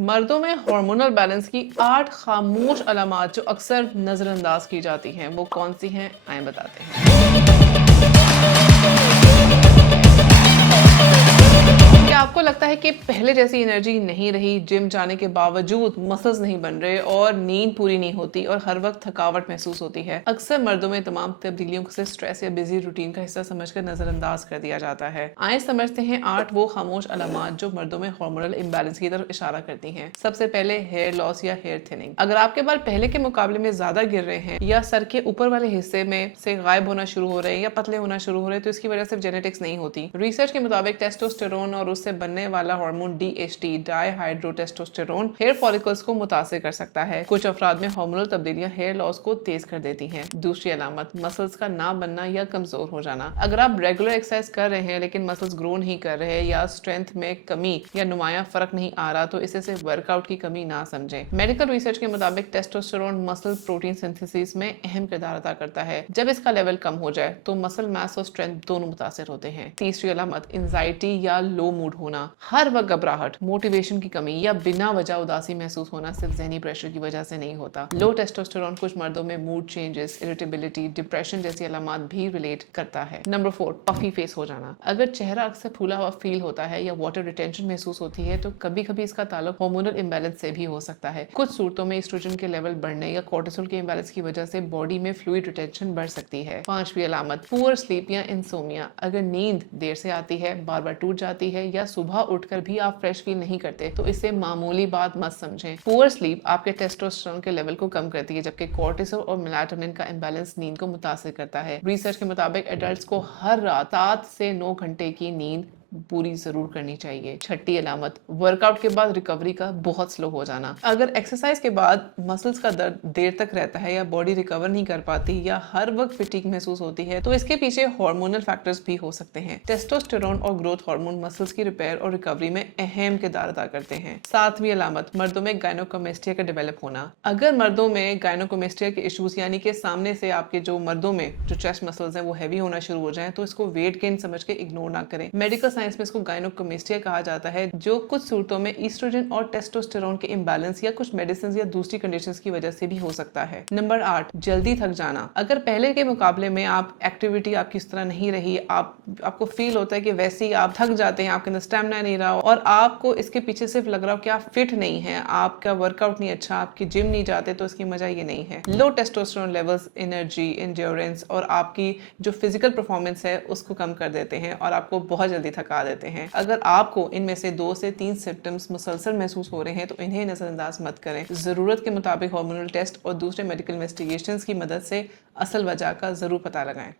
मर्दों में hormonal balance की 8 खामोश अलामात जो अक्सर नजरअंदाज की जाती हैं वो कौन सी हैं, आए बताते हैं। क्या आपको लगता है कि पहले जैसी एनर्जी नहीं रही, जिम जाने के बावजूद मसल्स नहीं बन रहे और नींद पूरी नहीं होती और हर वक्त थकावट महसूस होती है? अक्सर मर्दों में तमाम तब्दीलियों को सिर्फ स्ट्रेस या बिजी रूटीन का हिस्सा समझकर नजरअंदाज कर दिया जाता है। आइए समझते हैं 8 वो खामोश अलामात जो मर्दों में हार्मोनल इम्बैलेंस की तरफ इशारा करती हैं। सबसे पहले हेयर लॉस या हेयर थिनिंग। अगर आपके बाल पहले के मुकाबले में ज्यादा गिर रहे हैं या सर के ऊपर वाले हिस्से में से गायब होना शुरू हो रहे हैं या पतले होना शुरू हो रहे हैं तो इसकी वजह सिर्फ जेनेटिक्स नहीं होती। रिसर्च के मुताबिक टेस्टोस्टेरोन और उससे बनने वाला hormone DHT dihydrotestosterone hair follicles को मुतासिर कर सकता है। कुछ अफराद में हार्मोनल तब्दीलियां हेयर लॉस को तेज कर देती हैं। दूसरी अलामत मसल्स का ना बनना या कमजोर हो जाना। अगर आप रेगुलर एक्सरसाइज कर रहे हैं लेकिन मसल्स ग्रो नहीं कर रहे या स्ट्रेंथ में कमी या नुमाया फर्क नहीं आ रहा तो इसे सिर्फ वर्कआउट की कमी ना समझें। मेडिकल रिसर्च के मुताबिक टेस्टोस्टेरोन मसल प्रोटीन सिंथेसिस में अहम किरदार अदा करता है। जब इसका लेवल कम हो जाए तो मसल मास और स्ट्रेंथ दोनों मुतासिर होते हैं। तीसरी अलामत एंजाइटी या लो मूड होना। हर वक्त घबराहट, मोटिवेशन की कमी या बिना वजह उदासी महसूस होना सिर्फ ज़हनी प्रेशर की वजह से नहीं होता। लो टेस्टोस्टेरोन कुछ मर्दों में मूड चेंजेस, इरिटेबिलिटी, डिप्रेशन जैसी अलामत भी रिलेट करता है। नंबर 4, पफी फेस हो जाना। अगर चेहरा अक्सर फूला हुआ फील होता है या वाटर रिटेंशन महसूस होती है तो कभी कभी इसका ताल्लुक हार्मोनल इम्बैलेंस से भी हो सकता है। कुछ सूरतों में एस्ट्रोजन के लेवल बढ़ने या कोर्टिसोल के इम्बैलेंस की वजह से बॉडी में फ्लूइड रिटेंशन बढ़ सकती है। पांचवी अलामत पुअर स्लीप या इंसोमिया। अगर नींद देर से आती है, बार बार टूट जाती है या सुबह उठकर भी आप फ्रेश फील नहीं करते तो इसे मामूली बात मत समझें। पुअर स्लीप आपके टेस्टोस्टेरोन के लेवल को कम करती है जबकि कोर्टिसोल और मेलाटोनिन का इम्बैलेंस नींद को मुतासिर करता है। रिसर्च के मुताबिक एडल्ट्स को हर रात 7 से 9 घंटे की नींद पूरी जरूर करनी चाहिए। छठी अलामत वर्कआउट के बाद रिकवरी का बहुत स्लो हो जाना। अगर एक्सरसाइज के बाद मसल्स का दर्द देर तक रहता है या बॉडी रिकवर नहीं कर पाती या हर वक्त फिटिंग महसूस होती है तो इसके पीछे हार्मोनल फैक्टर्स भी हो सकते हैं। टेस्टोस्टेरोन और ग्रोथ हार्मोन मसल्स की रिपेयर और रिकवरी में अहम किरदार अदा करते हैं। सातवीं अलामत मर्दों में गायनोकोमेस्टिया का डेवलप होना। अगर मर्दों में गायनोकोमेस्टिया के इश्यूज यानी कि सामने से आपके जो मर्दों में जो चेस्ट मसल्स हैं वो हैवी होना शुरू हो जाए तो इसको वेट गेन समझ के इग्नोर ना करें। मेडिकल साइंस में इसको गायनोकोमेस्टिया कहा जाता है जो कुछ सूरतों में ईस्ट्रोजन और टेस्टोस्टेरोन के इम्बैलेंस या कुछ मेडिसिन या दूसरी कंडीशंस की वजह से भी हो सकता है। नंबर 8, जल्दी थक जाना। अगर पहले के मुकाबले में आप एक्टिविटी आपकी इस तरह नहीं रही, आपको फील होता है कि वैसे ही आप थक जाते हैं, आपके अंदर स्टैमिना नहीं रहा और आपको इसके पीछे सिर्फ लग रहा हो कि आप फिट नहीं है, आपका वर्कआउट नहीं अच्छा, आपकी जिम नहीं जाते तो इसकी वजह ये नहीं है। लो टेस्टोस्टेरोन लेवल्स एनर्जी, एंड्योरेंस और आपकी जो फिजिकल परफॉर्मेंस है उसको कम कर देते हैं और आपको बहुत जल्दी थका देते हैं। अगर आपको इनमें से 2 से 3 सिम्टम्स मुसलसल महसूस हो रहे हैं तो इन्हें नजरअंदाज मत करें। जरूरत के मुताबिक हार्मोनल टेस्ट और दूसरे मेडिकल इन्वेस्टिगेशंस की मदद से असल वजह का जरूर पता लगाएं।